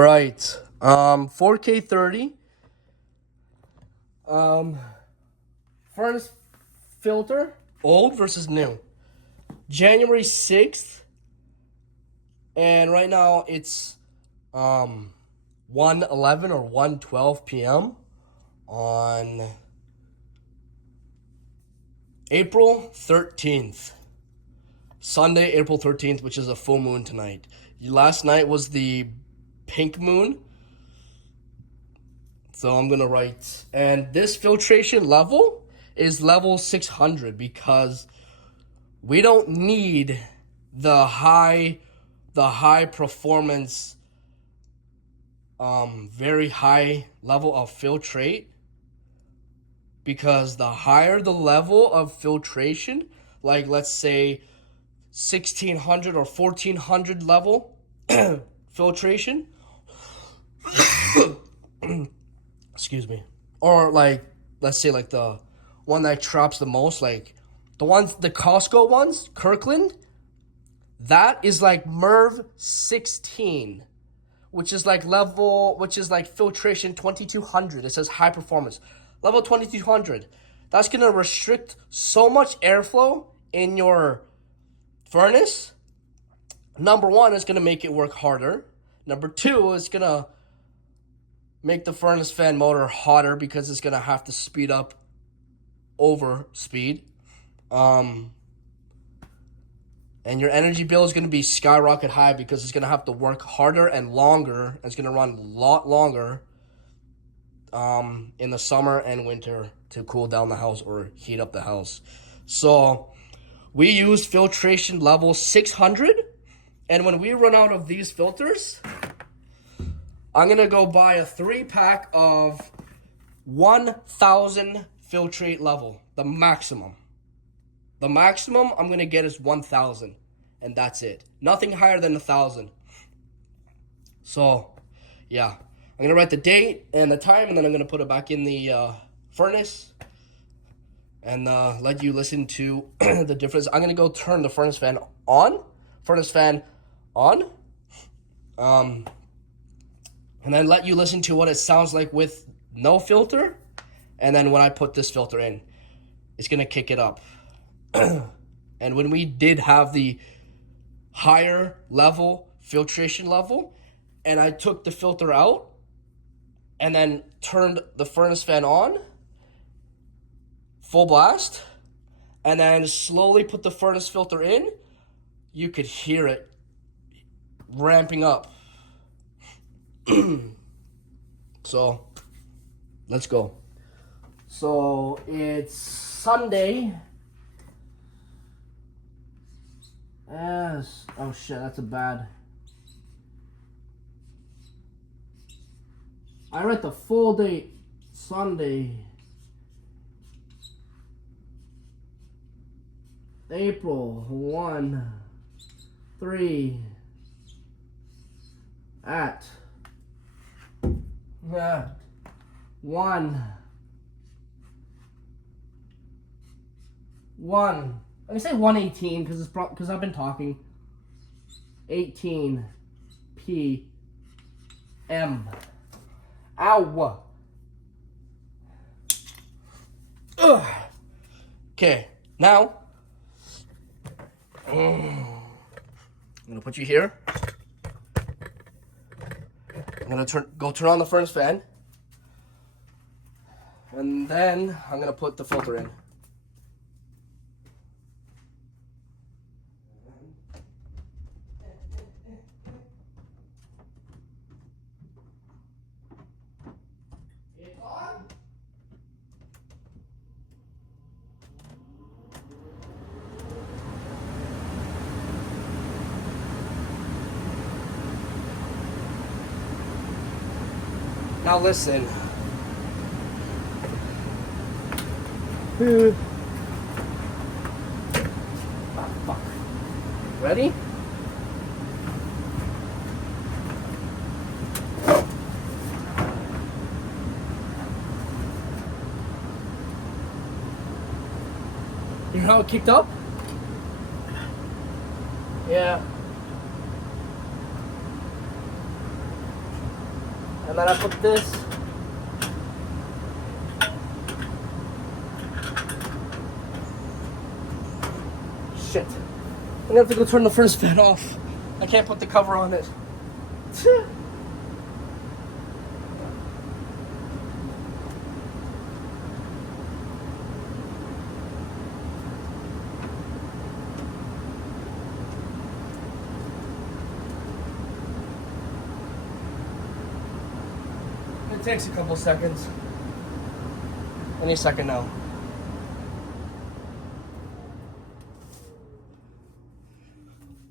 right. 4K 30. Um, Furnace filter, old versus new. January 6th, and right now it's 1:11 or 1:12 p.m. on April 13th. Sunday, April 13th, which is a full moon tonight. Last night was the pink moon. So I'm going to write, and this filtration level is level 600 because we don't need the high performance, very high level of filtrate, because the higher the level of filtration, like let's say 1600 or 1400 level filtration, excuse me, or like let's say like the one that drops the most, like the Costco ones, Kirkland, that is like MERV 16, which is like filtration 2200. It says high performance level 2200. That's gonna restrict so much airflow in your furnace. Number one, it's gonna make it work harder. Number two, it's gonna make the furnace fan motor hotter because it's gonna have to speed up over speed. And your energy bill is gonna be skyrocket high because it's gonna have to work harder and longer. It's gonna run a lot longer in the summer and winter to cool down the house or heat up the house. So we use filtration level 600, and when we run out of these filters, I'm going to go buy a 3-pack of 1,000 filtrate level, the maximum. The maximum I'm going to get is 1,000, and that's it. Nothing higher than 1,000. So, yeah. I'm going to write the date and the time, and then I'm going to put it back in the furnace and let you listen to the difference. I'm going to go turn the furnace fan on. And then let you listen to what it sounds like with no filter. And then when I put this filter in, it's going to kick it up. And when we did have the higher level, filtration level, and I took the filter out and then turned the furnace fan on, full blast, and then slowly put the furnace filter in, you could hear it ramping up. So, let's go. So, it's Sunday. Yes. Oh shit, that's a bad. I write the full date, Sunday, April 1, 3, at 1. I say 1:18 because I've been talking. 18 p.m. Ow. Ugh. Okay, now I'm gonna put you here. I'm gonna turn on the furnace fan, and then I'm gonna put the filter in. It's on. Now listen. Ah, fuck. Ready? You know how it kicked up? Yeah. And then I put this. Shit. I'm gonna have to go turn the furnace fan off. I can't put the cover on it. It takes a couple seconds. Any second now.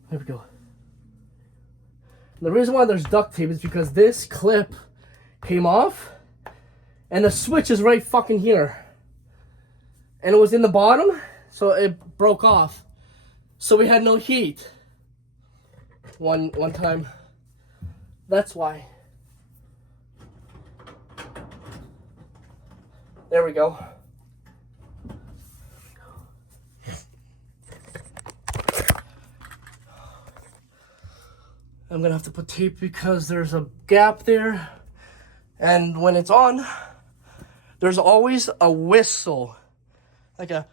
There we go. The reason why there's duct tape is because this clip came off and the switch is right fucking here. And it was in the bottom, so it broke off. So we had no heat. One time. That's why. There we go. I'm gonna have to put tape because there's a gap there. And when it's on, there's always a whistle. Like a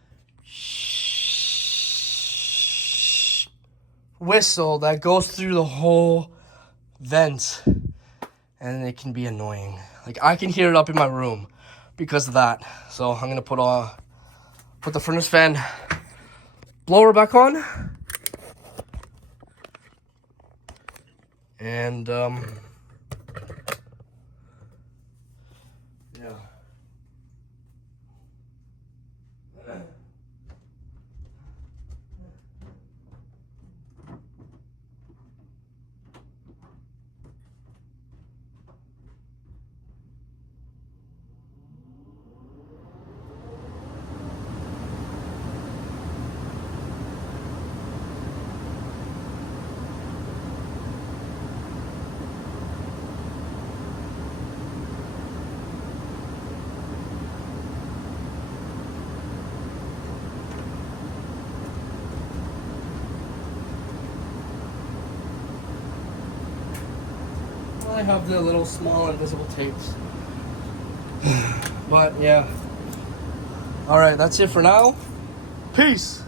whistle that goes through the whole vent. And it can be annoying. Like I can hear it up in my room because of that. So I'm gonna put the furnace fan blower back on. And yeah. I have the little small invisible tapes. But yeah. Alright, that's it for now. Peace!